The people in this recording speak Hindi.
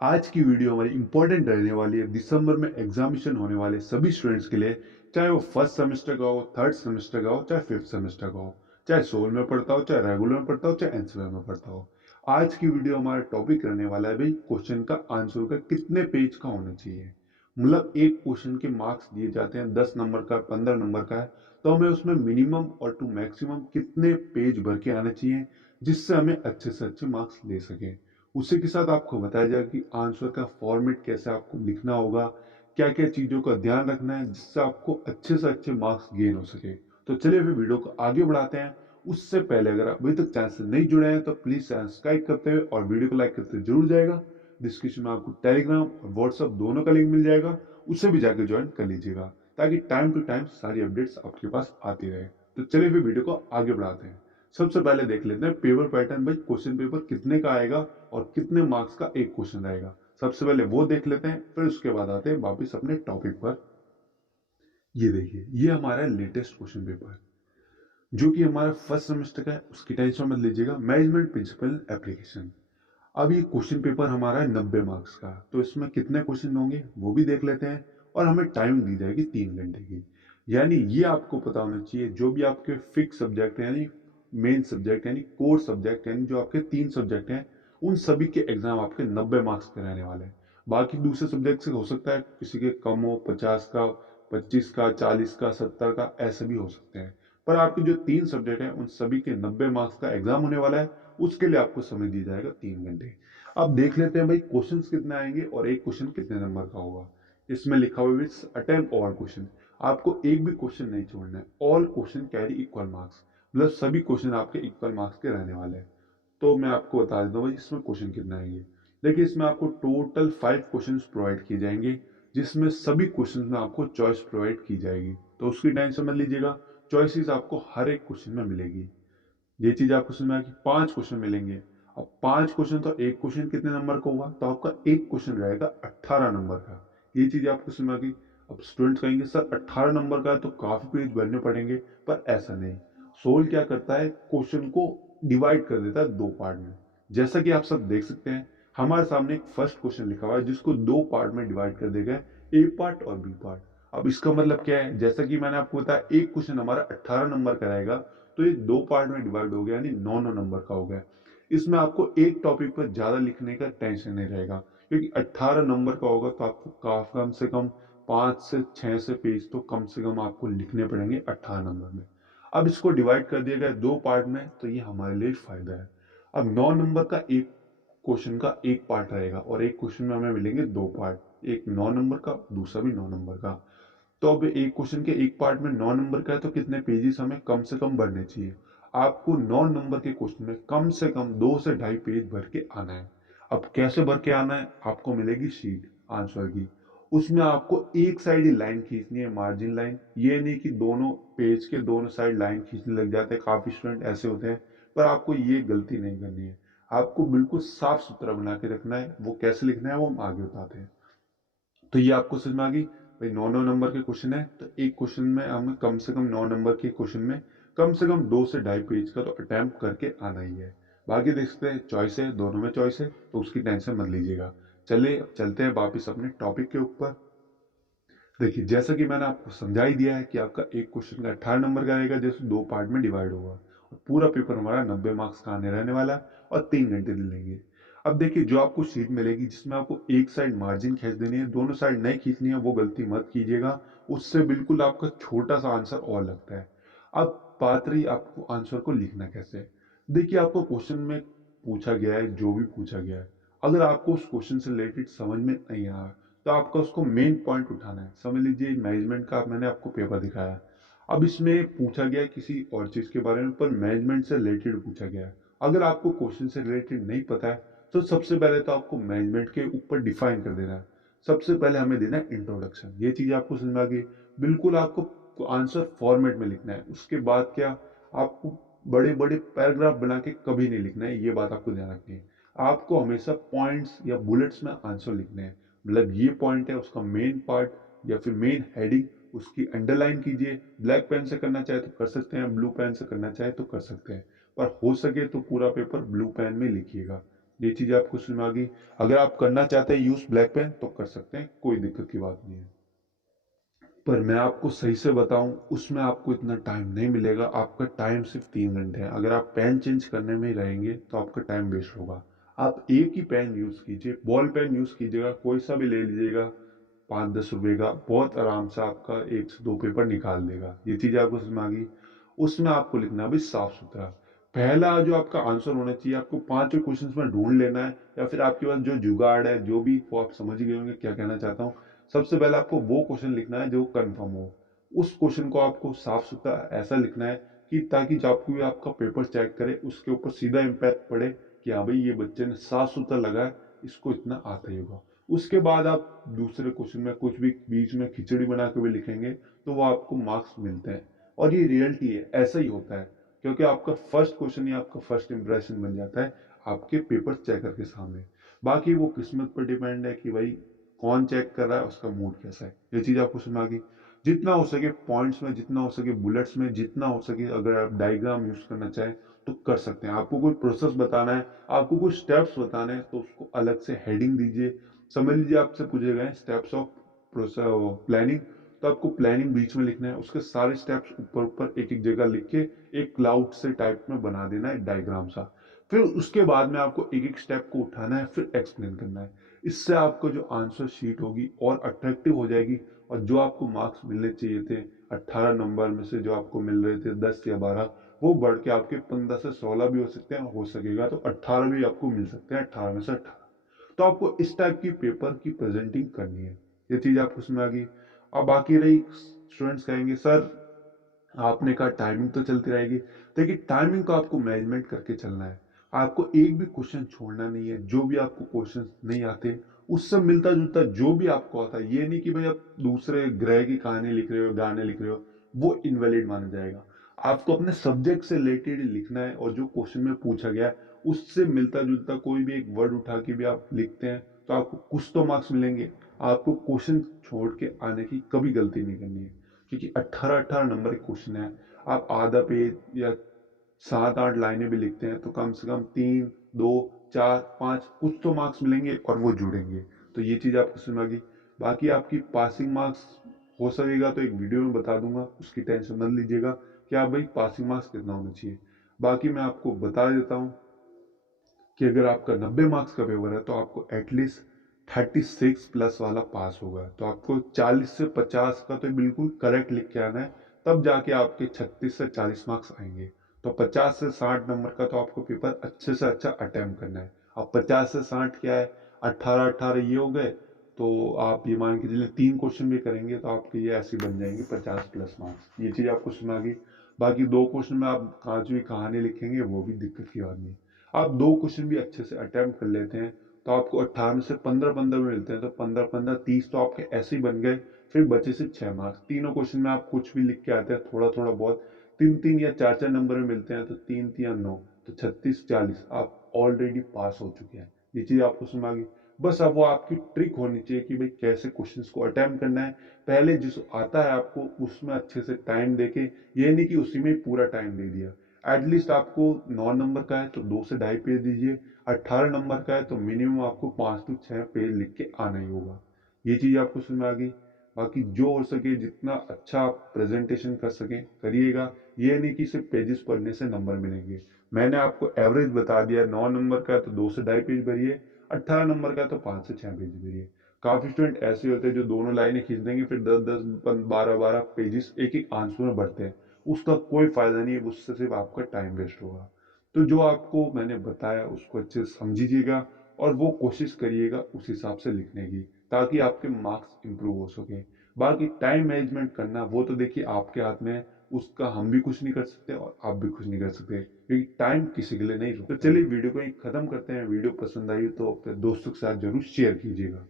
आज की वीडियो हमारी इंपॉर्टेंट रहने वाली है दिसंबर में एग्जामिनेशन होने वाले सभी स्टूडेंट्स के लिए। चाहे वो फर्स्ट सेमेस्टर का हो, थर्ड सेमेस्टर का हो, चाहे फिफ्थ सेमेस्टर का हो, चाहे सोल में पढ़ता हो, चाहे रेगुलर में पढ़ता हो, चाहे एनसीआर में पढ़ता हो। आज की वीडियो हमारा टॉपिक रहने वाला है भाई क्वेश्चन का आंसर का कितने पेज का होना चाहिए। मतलब एक क्वेश्चन के मार्क्स दिए जाते हैं 10 नंबर का, 15 नंबर का है, तो हमें उसमें मिनिमम और टू मैक्सिमम कितने पेज भर के आने चाहिए जिससे हमें अच्छे से अच्छे मार्क्स ले सके। उसी के साथ आपको बताया जाएगा कि आंसर का फॉर्मेट कैसे आपको लिखना होगा, क्या क्या चीजों का ध्यान रखना है जिससे आपको अच्छे से अच्छे मार्क्स गेन हो सके। तो चलिए फिर वीडियो को आगे बढ़ाते हैं। उससे पहले अगर आप अभी तक चैनल से नहीं जुड़े हैं तो प्लीज चैनल सब्सक्राइब करते हुए और वीडियो को लाइक करते जरूर जाएगा। डिस्क्रिप्शन में आपको टेलीग्राम और व्हाट्सएप दोनों का लिंक मिल जाएगा, उससे भी जाकर ज्वाइन कर लीजिएगा ताकि टाइम टू टाइम सारी अपडेट्स आपके पास आती रहे। तो चलिए फिर वीडियो को आगे बढ़ाते हैं। सबसे पहले देख लेते हैं पेपर पैटर्न, भाई क्वेश्चन पेपर कितने का आएगा और कितने मार्क्स का एक क्वेश्चन रहेगा। सबसे पहले वो देख लेते हैं, फिर उसके बाद आते हैं वापिस अपने टॉपिक पर। ये देखिए, ये हमारा लेटेस्ट क्वेश्चन पेपर जो कि हमारा फर्स्ट सेमेस्टर का है, उसकी टेंशन मत लीजिएगा। Management principle application. अब ये क्वेश्चन पेपर हमारा है 90 मार्क्स का, तो इसमें कितने क्वेश्चन होंगे वो भी देख लेते हैं। और हमें टाइम दी जाएगी 3 घंटे की। यानी ये आपको पता होना चाहिए जो भी आपके फिक्स सब्जेक्ट हैं, यानी मेन सब्जेक्ट यानी कोर सब्जेक्ट, यानी जो आपके 3 सब्जेक्ट हैं, उन सभी के एग्जाम आपके 90 मार्क्स के रहने वाले हैं। बाकी दूसरे सब्जेक्ट से हो सकता है किसी के कम हो, 50 का, 25 का, 40 का, 70 का, ऐसे भी हो सकते हैं। पर आपके जो 3 सब्जेक्ट हैं उन सभी के 90 मार्क्स का एग्जाम होने वाला है। उसके लिए आपको समय दिया जाएगा 3 घंटे। अब देख लेते हैं भाई क्वेश्चंस कितने आएंगे और एक क्वेश्चन कितने नंबर का होगा। इसमें लिखा हुआ है अटेम्प्ट ऑल क्वेश्चन। आपको एक भी क्वेश्चन नहीं छोड़ना है। All question carry equal marks, मतलब सभी क्वेश्चन आपके इक्वल मार्क्स के रहने वाले हैं। तो मैं आपको बता देता हूँ भाई इसमें क्वेश्चन कितने आएंगे। देखिए, इसमें आपको टोटल 5 क्वेश्चन प्रोवाइड किए जाएंगे, जिसमें सभी क्वेश्चन में आपको चॉइस प्रोवाइड की जाएगी। तो उसकी टेंशन मत लीजिएगा, चॉइसेस आपको हर एक क्वेश्चन में मिलेगी। ये चीज आपको समझ में आएगी, 5 क्वेश्चन मिलेंगे। अब 5 क्वेश्चन, तो एक क्वेश्चन कितने नंबर का हुआ, तो आपका एक क्वेश्चन रहेगा 18 नंबर का। ये चीज आपको समझ में आ गई। अब स्टूडेंट्स कहेंगे सर 18 नंबर का है तो काफी पेज भरने पड़ेंगे, पर ऐसा नहीं। सोल क्या करता है, क्वेश्चन को डिवाइड कर देता है 2 पार्ट में। जैसा कि आप सब देख सकते हैं, हमारे सामने एक फर्स्ट क्वेश्चन लिखा हुआ है जिसको 2 पार्ट में डिवाइड कर देगा, ए पार्ट और बी पार्ट। अब इसका मतलब क्या है, जैसा कि मैंने आपको बताया एक क्वेश्चन हमारा 18 नंबर का रहेगा, तो ये 2 पार्ट में डिवाइड हो गया, यानी 9 9 नंबर का हो गया। इसमें आपको एक टॉपिक पर ज्यादा लिखने का टेंशन नहीं रहेगा, क्योंकि 18 नंबर का होगा तो आपको कम से कम 5 से 6 पेज तो कम से कम आपको लिखने पड़ेंगे 18 नंबर में। अब इसको डिवाइड कर दिया गया 2 पार्ट में, तो ये हमारे लिए फायदा है। अब 9 नंबर का एक क्वेश्चन का एक पार्ट रहेगा और एक क्वेश्चन में हमें मिलेंगे 2 पार्ट, एक 9 नंबर का, दूसरा भी 9 नंबर का। तो अब एक क्वेश्चन के एक पार्ट में 9 नंबर का है तो कितने पेजेस हमें कम से कम भरने चाहिए। आपको 9 नंबर के क्वेश्चन में कम से कम 2 से ढाई पेज भर के आना है। अब कैसे भर के आना है, आपको मिलेगी शीट आंसर की। उसमें आपको एक साइड ही लाइन खींचनी है, मार्जिन लाइन। ये नहीं कि दोनों पेज के दोनों साइड लाइन खींचने लग जाते हैं, काफी स्टूडेंट ऐसे होते हैं। पर आपको ये गलती नहीं करनी है। आपको बिल्कुल साफ सुथरा बना के रखना है। वो कैसे लिखना है वो हम आगे बताते हैं। तो ये आपको समझ में आ गई। भाई 9 9 नंबर के क्वेश्चन है तो एक क्वेश्चन में हमें कम से कम 9 नंबर के क्वेश्चन में कम से कम 2 से ढाई पेज का तो अटेम्प्ट करके आना ही है। बाकी देख सकते हैं चॉइस है, दोनों में चॉइस है, तो उसकी टेंशन मत लीजिएगा। चलिए अब चलते हैं वापिस अपने टॉपिक के ऊपर। देखिए, जैसा कि मैंने आपको समझा ही दिया है कि आपका एक क्वेश्चन का 18 नंबर का रहेगा, जैसे 2 पार्ट में डिवाइड होगा, और पूरा पेपर हमारा 90 मार्क्स का आने रहने वाला है और 3 घंटे लेंगे। अब देखिए, जो आपको शीट मिलेगी जिसमें आपको एक साइड मार्जिन खींच देनी है, दोनों साइड नहीं खींचनी है, वो गलती मत कीजिएगा। उससे बिल्कुल आपका छोटा सा आंसर और लगता है। अब बात रही आपको आंसर को लिखना कैसे है। देखिए, आपको क्वेश्चन में पूछा गया है जो भी पूछा गया है, अगर आपको उस क्वेश्चन से रिलेटेड समझ में नहीं आ रहा तो आपका उसको मेन पॉइंट उठाना है। समझ लीजिए मैनेजमेंट का मैंने आपको पेपर दिखाया, अब इसमें पूछा गया है किसी और चीज के बारे में, पर मैनेजमेंट से रिलेटेड पूछा गया है। अगर आपको क्वेश्चन से रिलेटेड नहीं पता है तो सबसे पहले तो आपको मैनेजमेंट के ऊपर डिफाइन कर देना है। सबसे पहले हमें देना है इंट्रोडक्शन। ये चीज आपको समझ में आ गई। बिल्कुल आपको आंसर फॉर्मेट में लिखना है। उसके बाद क्या, आपको बड़े बड़े पैराग्राफ बना के कभी नहीं लिखना है, ये बात आपको ध्यान रखनी है। आपको हमेशा पॉइंट्स या बुलेट्स में आंसर लिखने हैं। मतलब ये पॉइंट है, उसका मेन पार्ट या फिर मेन हेडिंग, उसकी अंडरलाइन कीजिए। ब्लैक पेन से करना चाहे तो कर सकते हैं, ब्लू पेन से करना चाहे तो कर सकते हैं, पर हो सके तो पूरा पेपर ब्लू पेन में लिखिएगा ये चीज़ आपको समझ में आ गई। अगर आप करना चाहते हैं यूज ब्लैक पेन तो कर सकते हैं, कोई दिक्कत की बात नहीं है। पर मैं आपको सही से बताऊं, उसमें आपको इतना टाइम नहीं मिलेगा। आपका टाइम सिर्फ 3 घंटे है। अगर आप पेन चेंज करने में ही रहेंगे तो आपका टाइम वेस्ट होगा। आप एक ही पेन यूज कीजिए, बॉल पेन यूज कीजिएगा, कोई सा भी ले लीजिएगा, 5-10 रुपए का, बहुत आराम से आपका 1 से 2 पेपर निकाल देगा। ये चीज आपको समझ में आ गई। उसमें आपको लिखना है भाई साफ सुथरा। पहला जो आपका आंसर होना चाहिए, आपको 5 क्वेश्चंस में ढूंढ लेना है, या फिर आपके पास जो जुगाड़ है जो भी, वो आप समझ गए होंगे क्या कहना चाहता हूँ। सबसे पहले आपको वो क्वेश्चन लिखना है जो कंफर्म हो। उस क्वेश्चन को आपको साफ सुथरा ऐसा लिखना है कि ताकि जब कोई आपका पेपर चेक करे उसके ऊपर सीधा इम्पैक्ट पड़े कि हाँ भाई ये बच्चे ने साफ सुथरा लगा है, इसको इतना आता ही होगा। उसके बाद आप दूसरे क्वेश्चन में कुछ भी बीच में खिचड़ी बना के भी लिखेंगे तो वो आपको मार्क्स मिलते हैं। और ये रियलिटी है, ऐसा ही होता है, क्योंकि आपका फर्स्ट क्वेश्चन ही आपका फर्स्ट इंप्रेशन बन जाता है आपके पेपर चेकर के सामने। बाकी वो किस्मत पर डिपेंड है कि भाई कौन चेक कर रहा है, उसका मूड कैसा है। ये चीज आपको समझ आ गई। जितना हो सके पॉइंट्स में, जितना हो सके बुलेट्स में, जितना हो सके अगर आप डायग्राम यूज करना चाहें तो कर सकते हैं। आपको कोई प्रोसेस बताना है, आपको कुछ स्टेप्स बताने हैं, तो उसको अलग से हेडिंग दीजिए। समझ लीजिए आपसे पूछे गए स्टेप्स ऑफ प्लानिंग, तो आपको प्लानिंग बीच में लिखना है, उसके सारे स्टेप्स ऊपर ऊपर एक एक जगह लिख के एक क्लाउड से टाइप में बना देना है डायग्राम सा। फिर उसके बाद में आपको एक एक स्टेप को उठाना है, फिर एक्सप्लेन करना है। इससे आपको जो आंसर शीट होगी और अट्रैक्टिव हो जाएगी, और जो आपको मार्क्स मिलने चाहिए थे 18 नंबर में से जो आपको मिल रहे थे 10 या 12, वो बढ़ के आपके 15 से 16 भी हो सकते हैं, हो सकेगा तो 18 भी आपको मिल सकते हैं, 18 में से 18। तो आपको इस टाइप की पेपर की प्रेजेंटिंग करनी है। ये चीज आपको समझ आ गई। अब बाकी रही, स्टूडेंट्स कहेंगे सर आपने कहा टाइमिंग तो चलती रहेगी। देखिए टाइमिंग को आपको मैनेजमेंट करके चलना है। आपको एक भी क्वेश्चन छोड़ना नहीं है। जो भी आपको क्वेश्चन नहीं आते, उससे मिलता जुलता जो भी आपको आता है, ये नहीं कि भाई आप दूसरे ग्रह की कहानी लिख रहे हो, गाने लिख रहे हो, वो इनवैलिड माना जाएगा। आपको अपने सब्जेक्ट से रिलेटेड लिखना है, और जो क्वेश्चन में पूछा गया है उससे मिलता जुलता कोई भी एक वर्ड उठा के भी आप लिखते हैं तो आपको कुछ तो मार्क्स मिलेंगे। आपको क्वेश्चन छोड़ के आने की कभी गलती नहीं करनी है, क्योंकि 18-18 नंबर के क्वेश्चन है। आप आधा पेज या 7-8 लाइनें भी लिखते हैं तो कम से कम 3, 2, 4, 5 कुछ तो मार्क्स मिलेंगे, और वो जुड़ेंगे। तो ये चीज आपको समझ आ गई। बाकी आपकी पासिंग मार्क्स हो सकेगा तो एक वीडियो में बता दूंगा, उसकी टेंशन मत लीजिएगा कि आप भाई पासिंग मार्क्स कितना होना चाहिए। बाकी मैं आपको बता देता हूँ कि अगर आपका 90 मार्क्स का पेपर है तो आपको एटलीस्ट 36 प्लस वाला पास होगा। तो आपको 40 से 50 का तो बिल्कुल करेक्ट लिख के आना है, तब जाके आपके 36 से 40 मार्क्स आएंगे। तो 50 से 60 नंबर का तो आपको पेपर अच्छे से अच्छा अटेम्प्ट करना है। अब 50 से 60 क्या है, 18-18 ये हो गए, तो आप ये मान के चलिए 3 क्वेश्चन भी करेंगे तो आपके ये ऐसे बन जाएंगे 50 प्लस मार्क्स। ये चीज आपको सुना गई। बाकी 2 क्वेश्चन में आप कांच भी कहानी लिखेंगे, वो भी दिक्कत की बात नहीं। आप 2 क्वेश्चन भी अच्छे से अटेम्प्ट कर लेते हैं तो आपको 18 में से 15-15 में मिलते हैं, तो 15-15 30 तो आपके ऐसे ही बन गए। फिर बचे से 6 मार्क्स। तीनों क्वेश्चन में आप कुछ भी लिख के आते हैं, थोड़ा थोड़ा बहुत 3-3 या 4-4 नंबर में मिलते हैं, तो 3-3 या 9, तो 36-40 आप ऑलरेडी पास हो चुके हैं। ये चीज आपको समझ आ गई। बस अब वो आपकी ट्रिक होनी चाहिए कि भाई कैसे क्वेश्चंस को अटेम्प्ट करना है। पहले जिस आता है आपको उसमें अच्छे से टाइम देके, ये नहीं कि उसी में ही पूरा टाइम दे दिया। एटलीस्ट आपको 9 नंबर का है तो 2 से ढाई पेज दीजिए, 18 नंबर का है तो मिनिमम आपको 5 से 6 पेज लिख के आना ही होगा। ये चीज आपको समझ में आ गई। बाकी जो हो सके जितना अच्छा आप प्रेजेंटेशन कर सकें करिएगा। ये नहीं कि सिर्फ पेजेस पढ़ने से नंबर मिलेंगे। मैंने आपको एवरेज बता दिया, 9 नंबर का है तो 2 से ढाई पेज भरिए, 18 नंबर का है तो 5 से 6 पेज भरिए। काफी स्टूडेंट ऐसे होते हैं जो दोनों लाइनें खींच देंगे, फिर 10-10, 12-12 पेजेस एक एक आंसर में बढ़ते हैं। उसका कोई फायदा नहीं है, उससे सिर्फ आपका टाइम वेस्ट होगा। तो जो आपको मैंने बताया उसको अच्छे से समझिएगा, और वो कोशिश करिएगा उस हिसाब से लिखने की, ताकि आपके मार्क्स इंप्रूव हो सके। बाकी टाइम मैनेजमेंट करना वो तो देखिए आपके हाथ में है, उसका हम भी कुछ नहीं कर सकते और आप भी कुछ नहीं कर सकते, क्योंकि टाइम किसी के लिए नहीं रुकता। तो चलिए वीडियो को यहीं खत्म करते हैं। वीडियो पसंद आई तो अपने दोस्तों के साथ जरूर शेयर कीजिएगा।